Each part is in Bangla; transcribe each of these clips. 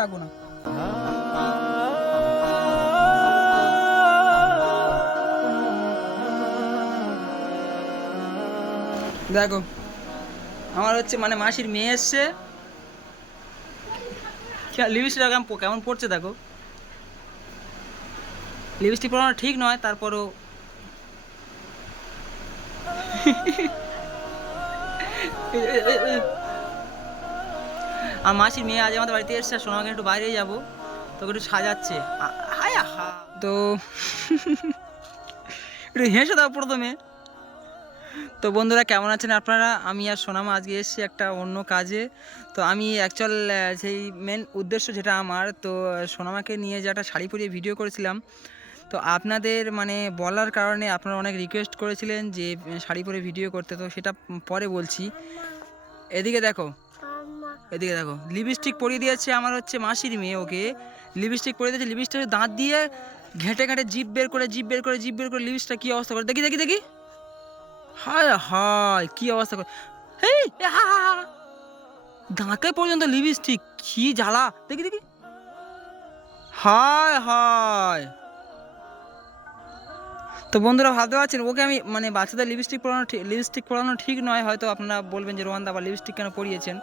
রাখব না। দেখো, আমার হচ্ছে মানে মাসির মেয়ে এসছে। লিপস্টিক কেমন কেমন পড়ছে দেখো। লিপস্টিক পরানো ঠিক নয়, তারপরও আর মাসির মেয়ে আজ আমাদের বাড়িতে এসছে সোনামাকে একটু বাইরে যাব। তোকে একটু সাজাচ্ছে। হায় আহা। তো একটু হেসে দাও প্রথমে। তো বন্ধুরা, কেমন আছেন আপনারা? আমি আর সোনামা আজকে এসেছি একটা অন্য কাজে। তো আমি অ্যাকচুয়াল সেই মেন উদ্দেশ্য যেটা আমার, তো সোনামাকে নিয়ে যে একটা শাড়ি পরিয়ে ভিডিও করেছিলাম। তো আপনাদের মানে বলার কারণে আপনারা অনেক রিকোয়েস্ট করেছিলেন যে শাড়ি পরে ভিডিও করতে, তো সেটা পরে বলছি। এদিকে দেখো এদিকে দেখো লিপস্টিক পরিয়ে দিয়েছে আমার হচ্ছে মাসির মেয়ে ওকে। লিপস্টিক পরিয়ে দিয়েছে লিপস্টিক দাঁত দিয়ে ঘেঁটে ঘেঁটে জিপ বের করে জিপ বের করে জিপ বের করে লিপস্টিক কী অবস্থা করে? দেখি দেখি দেখি। হায় হায়, কী অবস্থা করে? হেই। দাঁতে পর্যন্ত লিপস্টিক কি জ্বালা। দেখি দেখি। হায় হায়। তো বন্ধুরা, ভাবতে পারছেন, ওকে আমি মানে বাচ্চাদের লিপস্টিক পরানো লিপস্টিক পরানো ঠিক নয়, হয়তো আপনারা বলবেন যে রোহান দা আবার লিপস্টিক কেন পরিয়েছেন?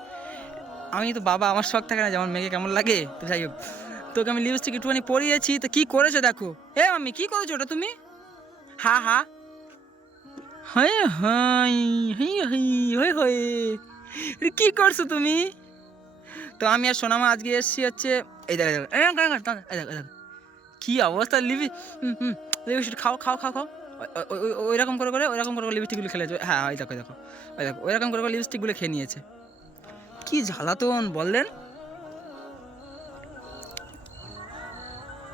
আমি তো বাবা, আমার শখ থাকে না যেমন মেয়েকে কেমন লাগে। তো যাই হোক, তোকে আমি লিপস্টিক একটুখানি পরিয়েছি। তো কি করেছ দেখো? এ আমি কি করেছ ওটা তুমি? হা হা। হাই হাই হাই হাই কি করছ তুমি? তো আমি আর সোনামা আজকে এসেছি হচ্ছে, এই দেখো দেখো। কি অবস্থা লিপি লিপস্টিক খাও খাও খাও খাও। ওই- রকম করে করে ওই রকম করে লিপস্টিকগুলো খেলে যাবে। হ্যাঁ ওই দেখো দেখো, ওই দেখো ওই রকম করে করে লিপস্টিকগুলো খেয়ে নিয়েছে। কি জ্বালাতন বললেন।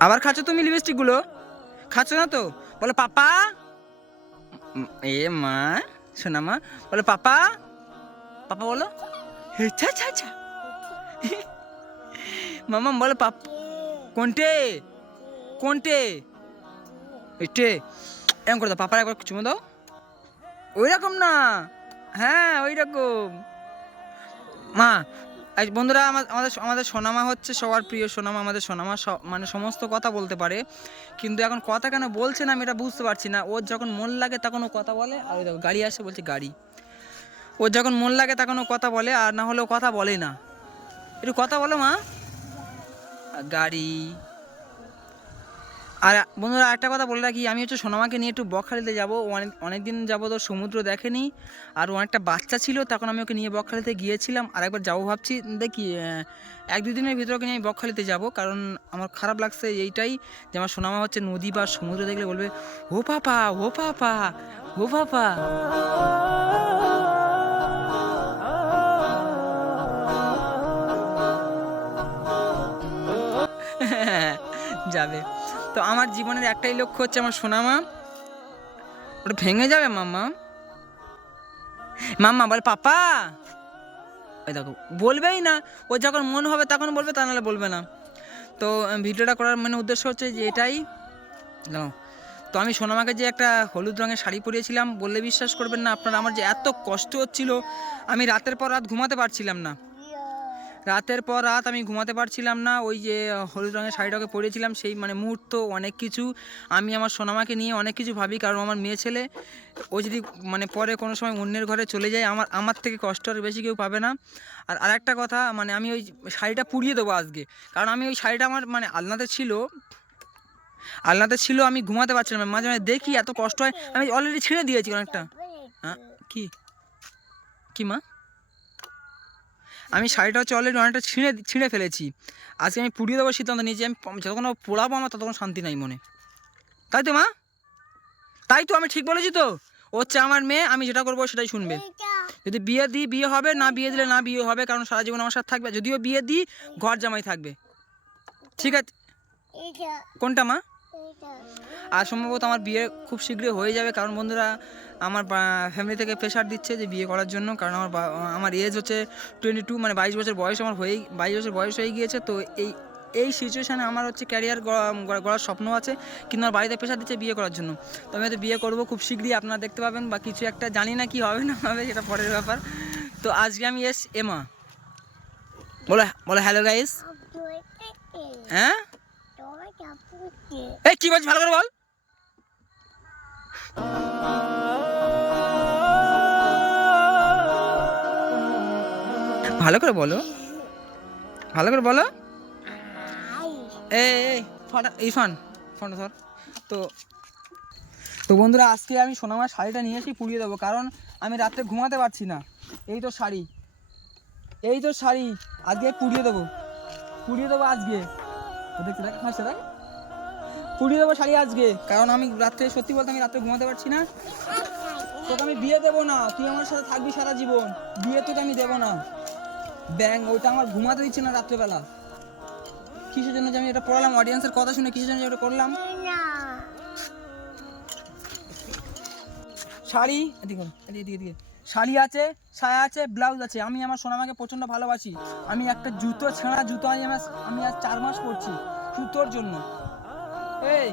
আবার খাচ্ছ তুমি লিপস্টিকগুলো? খাচ্ছ না তো? বলো, পাপা। এ মা শোনা মা, বলো, পাপা। পাপা বলো মামা বলো, পাপ, কোনটে? কোনটে? এটে, এরকম করে দাও, পাপার একবার চুমো দাও। ওই রকম না। হ্যাঁ ওই রকম মা, আজ বন্ধুরা আমা- আমাদের আমাদের সোনামা হচ্ছে সবার প্রিয় সোনামা, আমাদের সোনামা মানে সমস্ত কথা বলতে পারে। কিন্তু এখন কথা কেন বলছে না আমি এটা বুঝতে পারছি না। ওর যখন মন লাগে তখন ও কথা বলে, আর ওই দেখো গাড়ি আসে বলছে গাড়ি। ওর যখন মন লাগে তখন ও কথা বলে, আর না হলে ও কথা বলে না। একটু কথা বলো মা। গাড়ি। আর বন্ধুরা একটা কথা বলে রাখি, আমি হচ্ছে সোনামাকে নিয়ে একটু বকখালিতে যাব। অনেক অনেক দিন যাব তো সমুদ্র দেখেনি আর অনেকটা বাচ্চা ছিল, তখন আমি ওকে নিয়ে বকখালিতে গিয়েছিলাম। আর একবার যাব ভাবছি, দেখি এক দুই দিনের ভিতরে ওকে নিয়ে আমি বকখালিতে যাব, কারণ আমার খারাপ লাগছে এইটাই যে আমার সোনামা হচ্ছে নদী বা সমুদ্র দেখলে বলবে, ও পাপা ও পাপা ও পাপা। যাবে। তো আমার জীবনের একটাই লক্ষ্য হচ্ছে আমার সোনামা। ওটা ভেঙে যাবে, মাম্মা। মাম্মা, বলে, পাপা। ওই দেখো, বলবেই না। ও যখন মন হবে তখন বলবে, তা নাহলে বলবে না। তো ভিডিওটা করার মানে উদ্দেশ্য হচ্ছে যে এটাই। তো আমি সোনামাকে যে একটা হলুদ রঙের শাড়ি পরিয়েছিলাম, বললে বিশ্বাস করবেন না, আপনারা আমার যে এত কষ্ট হচ্ছিল, আমি রাতের পর রাত ঘুমাতে পারছিলাম না। রাতের পর রাত আমি ঘুমাতে পারছিলাম না, ওই যে হলুদ রঙের শাড়িটাকে পরেছিলাম, সেই মানে মুহূর্ত অনেক কিছু। আমি আমার সোনামাকে নিয়ে অনেক কিছু ভাবি, কারণ আমার মেয়ে ছেলে। ও যদি মানে পরে কোনো সময় অন্যের ঘরে চলে যায়, আমার আমার থেকে কষ্ট আর বেশি কেউ পাবে না। আর আরেকটা কথা মানে আমি ওই শাড়িটা পুড়িয়ে দেবো আজকে। কারণ আমি ওই শাড়িটা আমার মানে আলনাতে ছিল আলনাতে ছিল, আমি ঘুমাতে পারছিলাম মাঝে মাঝে দেখি এত কষ্ট হয়, আমি অলরেডি ছিঁড়ে দিয়েছি অনেকটা। হ্যাঁ কি? কি মা? আমি শাড়িটা হচ্ছে অলরেডি অনেকটা ছিঁড়ে ছিঁড়ে ফেলেছি। আজকে আমি পুড়িয়ে দেবো সিদ্ধান্ত নিয়েছি, আমি যতক্ষণ পোড়াবো আমার ততক্ষণ শান্তি নাই মনে। তাই তো মা? তাই তো আমি ঠিক বলেছি তো? হচ্ছে আমার মেয়ে, আমি যেটা করব সেটাই শুনবে। যদি বিয়ে দিই, বিয়ে হবে, না বিয়ে দিলে না বিয়ে হবে, কারণ সারা জীবন আমার সাথে থাকবে। যদিও বিয়ে দিই, ঘর জামাই থাকবে। ঠিক আছে। কোনটা মা? আর সম্ভবত আমার বিয়ে খুব শীঘ্রই হয়ে যাবে। কারণ বন্ধুরা আমার ফ্যামিলি থেকে প্রেশার দিচ্ছে যে বিয়ে করার জন্য। কারণ আমার আমার এজ হচ্ছে টোয়েন্টি টু মানে বাইশ বছর বয়স আমার হয়েই বাইশ বছর বয়স হয়ে গিয়েছে। তো এই এই সিচুয়েশানে আমার হচ্ছে ক্যারিয়ার গড়ার স্বপ্ন আছে। কিন্তু আমার বাড়িতে প্রেশার দিচ্ছে বিয়ে করার জন্য। তো আমি হয়তো বিয়ে করব খুব শীঘ্রই আপনারা দেখতে পাবেন। বা কিছু একটা জানি না কি হবে না হবে সেটা পরের ব্যাপার। তো আজকে আমি এস এমা। বলো বলো হ্যালো গাইস হ্যাঁ? এই কি বলছিস? ভালো করে বল। ভালো করে বলো। ভালো করে বলো। এই এই ফোনটা ধর। তো তো বন্ধুরা আজকে আমি সোনামার শাড়িটা নিয়ে এসে পুড়িয়ে দেবো কারণ আমি রাত্রে ঘুমাতে পারছি না। এই তো শাড়ি। এই তো শাড়ি। আজকে পুড়িয়ে দেবো। পুড়িয়ে দেবো আজকে। ও দেখতে দেখ হাসছে দেখ। পুড়িয়ে দেবো শাড়ি আজকে কারণ আমি রাত্রে সত্যি বলতে আমি রাত্রে ঘুমাতে পারছি না। তোকে আমি বিয়ে দেবো না। তুই আমার সাথে থাকবি সারা জীবন। বিয়ে তোকে আমি দেবো না। ব্যাং, ওইটা আমার ঘুমাতে দিচ্ছে না রাত্রেবেলা। কিসের জন্য যে আমি এটা পড়ালাম? অডিয়েন্সের কথা শুনে কিসের জন্য এটা করলাম? শাড়ি, এদিকে এদিকে এদিকে শাড়ি আছে ছায়া আছে, ব্লাউজ আছে। আমি আমার সোনামাকে প্রচণ্ড ভালোবাসি। আমি একটা জুতো, ছেঁড়া জুতো আমি আমার, আমি আজ চার মাস পরছি শুধু তোর জন্য। এই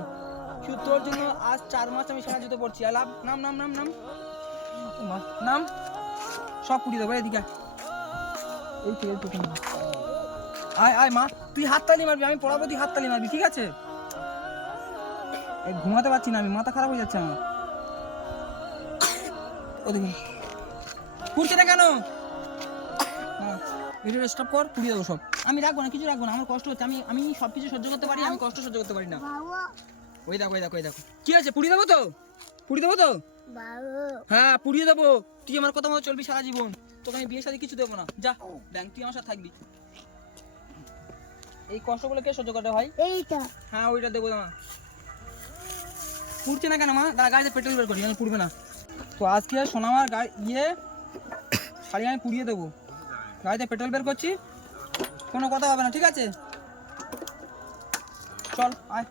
শুধু তোর জন্য আজ চার মাস আমি ছেঁড়া জুতো পরছি। আর লাভ, নাম নাম নাম নাম। নাম সব পুড়িয়ে দেবো, এদিকে। এই তো এই তো আয় আয় মা তুই হাততালি মারবি আমি পড়াবো তুই হাততালি মারবি ঠিক আছে? ঘুমাতে পারছি না আমি মাথা খারাপ হয়ে যাচ্ছে আমার। ওদিকে পুড়ছে না কেন? ভিডিও স্টপ কর পুড়িয়ে দেবো সব। আমি রাখব না কিছু রাখব না আমার কষ্ট হচ্ছে আমি আমি সব কিছু সহ্য করতে পারি আমি কষ্ট সহ্য করতে পারি না। ওই দেখো ওই দেখো ওই দেখো। কি আছে পুড়িয়ে দেবো তো? পুড়িয়ে দেবো তো? হ্যাঁ পুড়িয়ে দেবো। তুই আমার কথা মতো চলবি সারা জীবন। তোকে আমি বিয়ের সাথে কিছু দেবো না। যা ব্যাংক তুই আমার সাথে থাকবি। এই কষ্টগুলো কে সহ্য করে ভাই? এইটা। হ্যাঁ ওইটা দেবো না পুড়ছে না কেন মা? দাঁড়া গাড়িতে পেট্রোল বের করি আমি পুড়বে না। তো আজকে সোনা সোনামার গাড়ি ইয়ে শাড়ি আমি পুড়িয়ে দেবো। গাড়িতে পেট্রোল বের করছি কোনো কথা হবে না ঠিক আছে? চল আয়।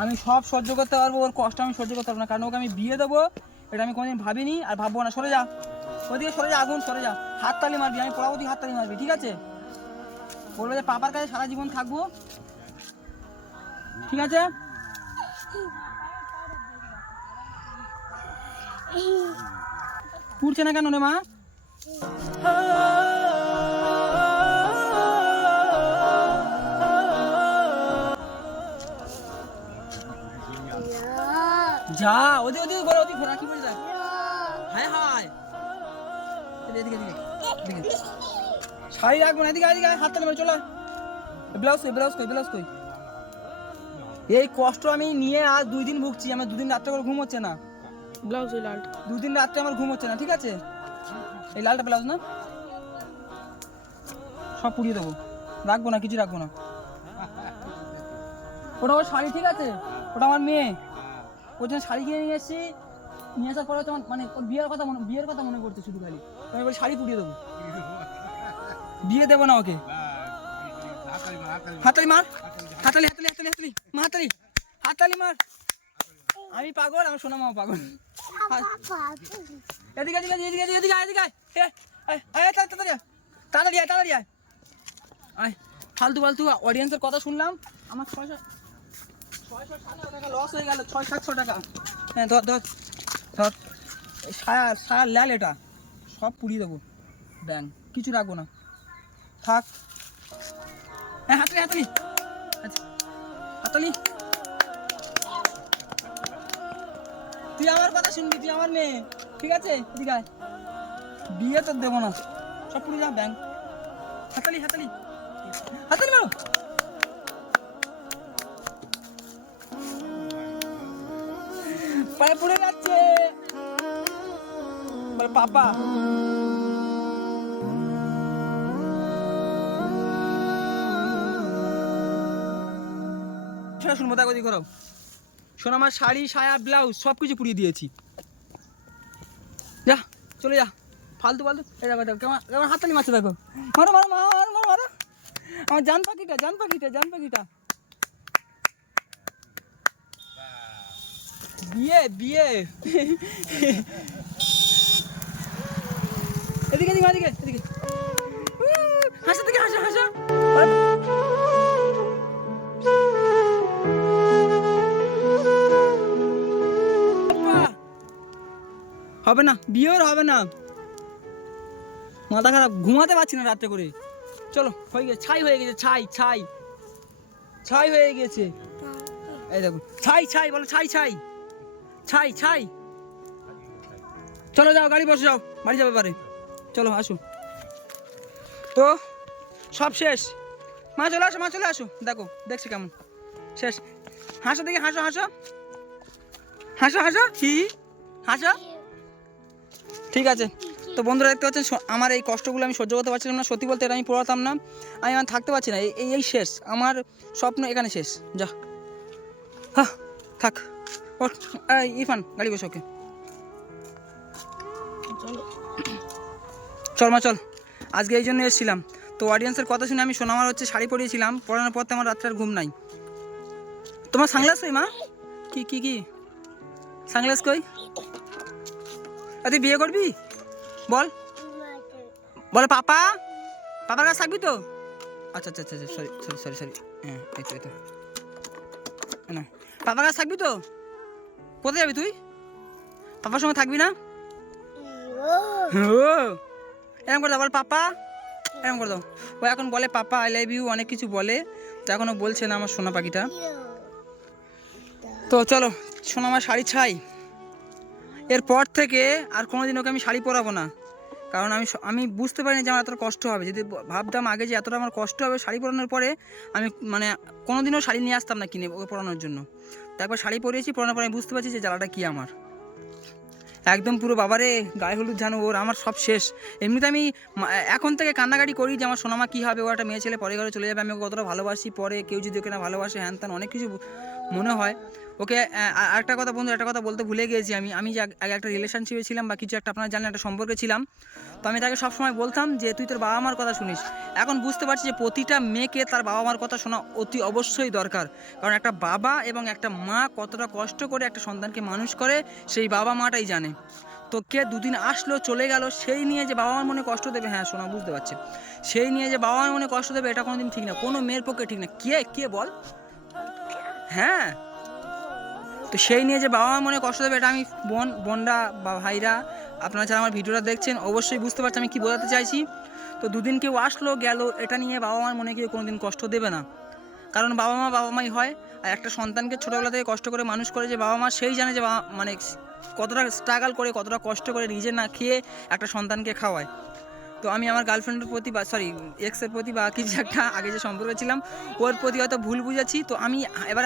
আমি সব সহ্য করতে পারব ওর কষ্ট আমি সহ্য করতে পারব না কারণ ওকে আমি বিয়ে দেবো এটা আমি কোনোদিন ভাবিনি আর ভাববো না। সরে যা। ওদিকে সরে যা, আগুন, সরে যা। হাত তালি মারবি, আমি পড়াবো তুই হাত তালি মারবি, ঠিক আছে? বলবে যে পাপার কাছে সারা জীবন থাকব। ঠিক আছে? পুড়ছে না কেন রে মা? যা, ওদিকে ওদিকে ঘোরা ওদিকে ঘোরা, কি হায় হায়। এদিকে এদিকে এদিকে এদিকে। শাড়ি রাখব না এদিকে এদিকে হাত তালে মারি চলো। ব্লাউজ কই ব্লাউজ কই ব্লাউজ কই? এই কষ্ট আমি নিয়ে আজ দুই দিন ভুগছি আমার দুদিন রাত্রে করে ঘুম হচ্ছে না। ব্লাউজ ওই লালটা। দুদিন রাত্রে আমার ঘুম হচ্ছে না ঠিক আছে? এই লালটা ব্লাউজ না? সব পুড়িয়ে দেবো। রাখব না কিছু রাখব না। ওটা ওর শাড়ি ঠিক আছে? ওটা আমার মেয়ে। ওর জন্য শাড়ি কিনে নিয়ে এসেছি। নিয়ে আসার পরে তোমার মানে ওর বিয়ের কথা মনে বিয়ের কথা মনে করছে শুধু খালি। আমি বলি শাড়ি পুড়িয়ে দেবো। বিয়ে দেবো না ওকে। হাতালি মার। হাতালি হাতালি হাতালি হাতালি মা হাতালি হাতালি মার। আমি পাগল আমার সোনা মাও পাগল। এদিকে এদিকে এদিকে এদিকে এদিকে এদিকে তাড়াতাড়ি। তাড়াতাড়ি আয়, তাড়াতাড়ি আয়। আয়। ফালতু ফালতু অডিয়েন্সের কথা শুনলাম। আমার ছয়শো ছয়শো টাকা লস হয়ে গেল ছয় সাতশো টাকা। হ্যাঁ ধর ধর। এই সায়া সায়া ল্যাল এটা। সব পুড়িয়ে দেবো। ব্যাং কিছু রাখব না। থাক। হ্যাঁ হাতলি হাতলি আচ্ছা, হাতলি তুই আমার কথা শুনবি তুই আমার মেয়ে। ঠিক আছে? এদিকে বিয়ে তো দেবো না। সব পুড়ে যা ব্যাংক হাতালি হাতালি হাতালি মারো। পায়ে পুড়ে যাচ্ছে। পাপা সেটা শুনব দিকে করো। শোনো, আমার শাড়ি, সায়া, ব্লাউজ সব কিছু পুড়িয়ে দিয়েছি। যা, চলে যা। ফালতু ফালতু। এই দেখো দেখো, কেমন কেমন হাততালি মারছে, দেখো। মারো মারো মারো মারো মারো মারো। আমার জান পাখিটা জান পাখিটা জান পাখিটা। বিয়ে বিয়ে। এদিকে এদিকে এদিকে এদিকে। হাসা থেকে হাসা হাসা। হবে না, বিয়ের হবে না। মাথা খারাপ, ঘুমাতে পারছি না রাত্রে করে। চলো, হয়ে গেছে, ছাই হয়ে গেছে, ছাই ছাই। ছাই হয়ে গেছে। এই দেখো, ছাই ছাই, বলো, ছাই ছাই। ছাই ছাই। চলো যাও, গাড়ি বসে যাও, বাড়ি যাবে পারে চলো আসো তো, সব শেষ। মা, চলে আসো, মা, চলে আসো। দেখো, দেখছি কেমন। শেষ। হাসো দেখি, হাসো হাসো। হাসো হাসো। কি? হাসো। ঠিক আছে। তো বন্ধুরা দেখতে পাচ্ছেন আমার এই কষ্টগুলো আমি সহ্য করতে পারছিলাম না। সত্যি বলতে এটা আমি পড়াতাম না। আমি আমার থাকতে পারছি না। এই এই শেষ। আমার স্বপ্ন এখানে শেষ। যা। হ্যাঁ থাক। ইরফান, গাড়ি বসে ওকে। চল মা চল। আজকে এই জন্য এসেছিলাম। তো অডিয়েন্সের কথা শুনে আমি সোনামার হচ্ছে শাড়ি পরিয়েছিলাম। পরানোর পর তো আমার রাত্রে ঘুম নাই। তোমার সাংলাস কই মা? কি কি কি? সাংলাস কই? তুই বিয়ে করবি? বল। বলে পাপা। পাপার কাছে থাকবি তো? আচ্ছা আচ্ছা আচ্ছা সরি সরি সরি সরি হ্যাঁ এই তো এই তো। না। পাপার কাছে থাকবি তো? কোথায় যাবি তুই? পাপার সঙ্গে থাকবি না? ও। এরকম করে দাও, বল পাপা। এরকম করে দাও। ও এখন বলে, পাপা আই লাভ ইউ অনেক কিছু বলে। তো এখনও বলছে না আমার সোনা পাখিটা। তো চলো, সোনা আমার শাড়ি ছাই। এরপর থেকে আর কোনোদিন ওকে আমি শাড়ি পরাবো না। কারণ আমি আমি বুঝতে পারিনি যে আমার এতটা কষ্ট হবে। যদি ভাবতাম আগে যে এতটা আমার কষ্ট হবে শাড়ি পরানোর পরে, আমি মানে কোনোদিনও শাড়ি নিয়ে আসতাম না কিনে ওকে পরানোর জন্য। তো একবার শাড়ি পরিয়েছি, পরানোর পরে আমি বুঝতে পারছি যে জ্বালাটা কী আমার। একদম পুরো বাবারে, গায়ে হলুদ জানো ওর, আমার সব শেষ। এমনিতে আমি এখন থেকে কান্নাকাটি করি যে আমার সোনামা কী হবে, ও একটা মেয়ে ছেলে পরে ঘরে চলে যাবে, আমি ওকে কতটা ভালোবাসি, পরে কেউ যদি ওকে না ভালোবাসে, হ্যান ত্যান অনেক কিছু মনে হয়। ওকে একটা কথা বন্ধু, একটা কথা বলতে ভুলে গিয়েছি আমি। আমি যে আগে একটা রিলেশনশিপে ছিলাম বা কিছু একটা আপনারা জানেন, একটা সম্পর্কে ছিলাম। তো আমি তাকে সবসময় বলতাম যে, তুই তোর বাবা মার কথা শুনিস। এখন বুঝতে পারছি যে, প্রতিটা মেয়েকে তার বাবা মার কথা শোনা অতি অবশ্যই দরকার। কারণ একটা বাবা এবং একটা মা কতটা কষ্ট করে একটা সন্তানকে মানুষ করে, সেই বাবা মাটাই জানে। তো কে দুদিন আসলো, চলে গেল, সেই নিয়ে যে বাবা মার মনে কষ্ট দেবে হ্যাঁ শোনা, বুঝতে পারছি। সেই নিয়ে যে বাবা মার মনে কষ্ট দেবে, এটা কোনোদিন ঠিক না। কোনো মেয়ের পক্ষে ঠিক না। কে কে বল? হ্যাঁ। তো সেই নিয়ে যে বাবা মার মনে কষ্ট দেবে এটা আমি বোন, বোনরা বা ভাইরা আপনারা যারা আমার ভিডিওটা দেখছেন অবশ্যই বুঝতে পারছেন, আমি কি বোঝাতে চাইছি? তো দুদিন কেউ আসলো, গেল, এটা নিয়ে বাবা মার মনে কেউ কোনোদিন কষ্ট দেবে না। কারণ বাবা মা বাবা মাই হয় আর একটা সন্তানকে ছোটোবেলা থেকে কষ্ট করে মানুষ করে যে বাবা মা সেই জানে যে বাবা মানে কতটা স্ট্রাগল করে, কতটা কষ্ট করে নিজে না খেয়ে একটা সন্তানকে খাওয়ায়। তো আমি আমার গার্লফ্রেন্ডের প্রতি বা সরি এক্সের প্রতি বা কিছু একটা আগে যে সম্পর্কে ছিলাম, ওর প্রতি হয়তো ভুল বুঝেছি। তো আমি এবার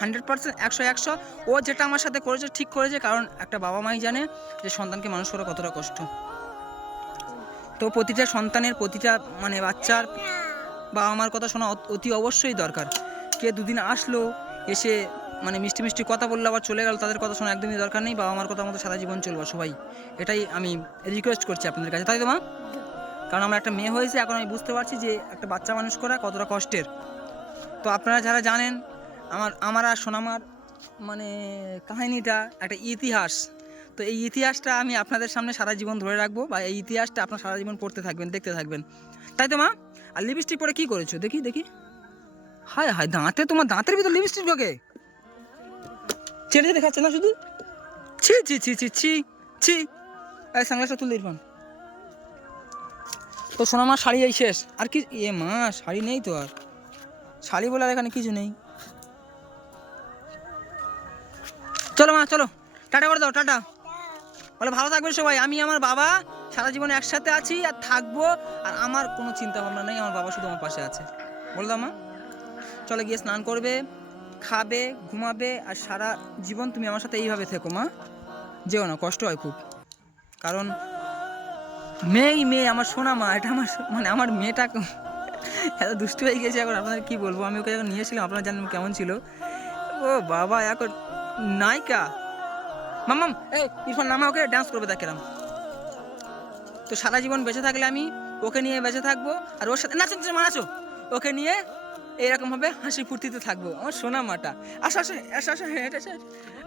হান্ড্রেড পার্সেন্ট, একশো একশো। ও যেটা আমার সাথে করেছে, ঠিক করেছে, কারণ একটা বাবা মাই জানে যে সন্তানকে মানুষ করা কতটা কষ্ট। তো প্রতিটা সন্তানের, প্রতিটা মানে বাচ্চার বাবা মার কথা শোনা অত- অবশ্যই দরকার। কে দুদিন আসলো, এসে মানে মিষ্টি মিষ্টি কথা বলল, আবার চলে গেল, তাদের কথা শোনা একদমই দরকার নেই। বাবা মার কথা মতো সারা জীবন চলবো, সবাই। এটাই আমি রিকোয়েস্ট করছি আপনাদের কাছে, তাই তো মা? কারণ আমার একটা মেয়ে হয়েছে, এখন আমি বুঝতে পারছি যে একটা বাচ্চা মানুষ করা কতটা কষ্টের। তো আপনারা যারা জানেন আমার আমার আর সোনামার মানে কাহিনীটা একটা ইতিহাস। তো এই ইতিহাসটা আমি আপনাদের সামনে সারা জীবন ধরে রাখব বা এই ইতিহাসটা আপনার সারা জীবন পড়তে থাকবেন, দেখতে থাকবেন। তাই তো মা? আর লিপস্টিক পরে কি করেছ? দেখি দেখি। হায় হায়, দাঁতে তোমার, দাঁতের ভিতর লিপস্টিক ঢোকে। চেটে দেখাচ্ছে না শুধু? ছি ছি ছি ছি ছি ছি। এই সাংলাসটা তুলে ইরফান তো সোনামা শাড়ি এই শেষ। আর কি, এ মা, শাড়ি নেই তো আর। শাড়ি বলে আর এখানে কিছু নেই। চলো মা, চলো। টাটা করে দাও, টাটা। বলে, ভালো থাকবেন সবাই। আমি আমার বাবা, সারা জীবন একসাথে আছি আর থাকব। আর আমার কোনো চিন্তা ভাবনা নেই, আমার বাবা শুধু আমার পাশে আছে। বললাম মা। চলে গিয়ে স্নান করবে, খাবে, ঘুমাবে, আর সারা জীবন তুমি আমার সাথে এইভাবে থেকো মা। যেও না, কষ্ট হয় খুব। কারণ মেয়েই মেয়ে, আমার সোনা মা, এটা আমার মানে আমার মেয়েটা এত দুষ্টু হয়ে গেছে এখন, আপনাদের কি বলব? আমি ওকে যখন নিয়েছিলাম, আপনারা জানেন কেমন ছিল। ও বাবা, এখন নায়িকা। মামাম এই, ইরফান নামা ওকে ডান্স করবে দেখলাম তো সারা জীবন বেঁচে থাকলে আমি ওকে নিয়ে বেঁচে থাকব, আর ওর সাথে নাচো নাচো নাচো। ওকে নিয়ে এরকম ভাবে হাসি ফুর্তিতে থাকব, আমার সোনা মাটা। আসো আসো আসো আসো, হেঁটে আসো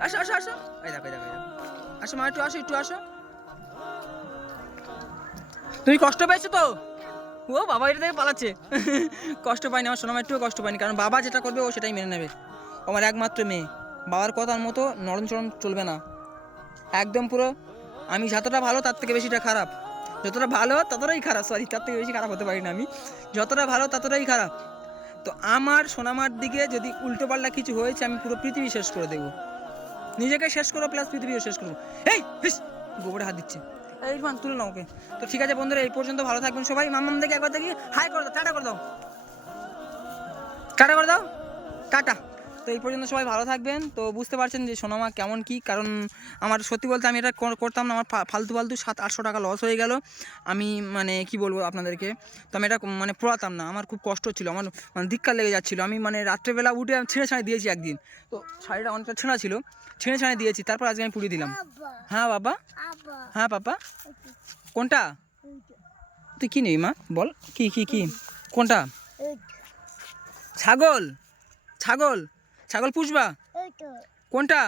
আসো আসো আসো। এই দেখো দেখো আসো, মা, একটু আসো একটু আসো। তুমি কষ্ট পেয়েছ তো? ও বাবা, এটা থেকে পালাচ্ছে। কষ্ট পায়নি আমার সোনামা একটুও কষ্ট পায়নি কারণ বাবা যেটা করবে ও সেটাই মেনে নেবে। আমার একমাত্র মেয়ে। বাবার কথার মতো নরম চরম চলবে না। একদম পুরো, আমি যতটা ভালো তার থেকে বেশিটা খারাপ। যতটা ভালো ততটাই খারাপ সরি তার থেকে বেশি খারাপ হতে পারি না আমি। যতটা ভালো ততটাই খারাপ। তো আমার সোনামার দিকে যদি উল্টো পাল্টা কিছু হয়েছে, আমি পুরো পৃথিবী শেষ করে দেবো। নিজেকে শেষ করো প্লাস পৃথিবীও শেষ করব। এই গোবরে হাত দিচ্ছে। এই তুলে নাও ওকে। তো ঠিক আছে বন্ধুরা, এই পর্যন্ত ভালো থাকবেন সবাই। মামাম দেখে একবার দেখি। হাই করে দাও, টাটা করে দাও। টাটা করে দাও। টাটা। তো এই পর্যন্ত সবাই ভালো থাকবেন। তো বুঝতে পারছেন যে সোনামা কেমন কি কারণ আমার সত্যি বলতে আমি এটা কর- করতাম না আমার ফালতু ফালতু সাত আটশো টাকা লস হয়ে গেল। আমি মানে কি বলব আপনাদেরকে তো আমি এটা মানে পড়াতাম না আমার খুব কষ্ট ছিল আমার মানে ধিক্কার লেগে যাচ্ছিল। আমি মানে রাত্রেবেলা উঠে আমি ছিঁড়ে ছাড়ে দিয়েছি একদিন। তো শাড়িটা অনেকটা ছেঁড়া ছিল ছেঁড়ে ছাড়ে দিয়েছি তারপর আজকে আমি পুড়িয়ে দিলাম। হ্যাঁ বাবা? হ্যাঁ পাপা? কোনটা? তুই কী নেই মা? বল কি কি কি? কোনটা? ছাগল? ছাগল? ছাগল পুষবা? কোনটা?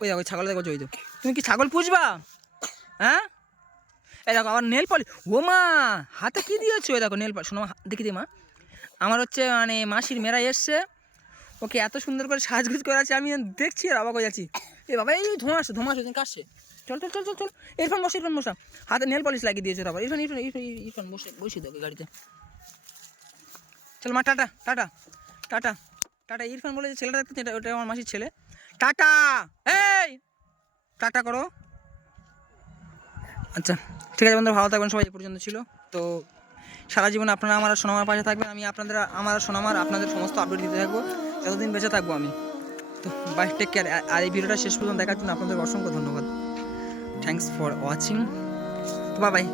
ওই দেখো ছাগল দেখো ওই তো তুমি কি ছাগল পুষবা? হ্যাঁ? এই দেখো আবার নেল পলি ও মা হাতে কি দিয়েছ? ওই দেখো নেল পলি শোনো দেখি দি মা। আমার হচ্ছে মানে মাসির মেরা এসছে। ওকে এত সুন্দর করে সাজগুজ করে আছে আমি দেখছি আর অবাক হয়ে যাচ্ছি। এ বাবা এই ধোঁয়া আসছে ধোঁয়া আসছে কাশছে। চল চল চল চল চল। ইরফান বসে ইরফান বসা। হাতে নেল পলিশ লাগিয়ে দিয়েছে তারপর ইরফান ইরফান ইরফান ইরফান বসে বসিয়ে দেবে গাড়িতে। চল মা tata tata tata. Tata, Irfan বলে যে ছেলেটা দেখতে, এটা, ওটা আমার মাসির ছেলে। টাটা! এই! টাটা করো। আচ্ছা ঠিক আছে বন্ধু ভালো থাকবেন সবাই, এ পর্যন্ত ছিল। তো সারা জীবন আপনারা আমার সোনামার পাশে থাকবেন, আমি আপনাদের, আমার সোনামার, আপনাদের সমস্ত আপডেট দিতে থাকব। যতদিন বেঁচে থাকব আমি। তো বাই টেক কেয়ার আর এই ভিডিওটা শেষ পর্যন্ত দেখার জন্য আপনাদের অসংখ্য ধন্যবাদ। থ্যাংকস ফর ওয়াচিং তো বাই বাই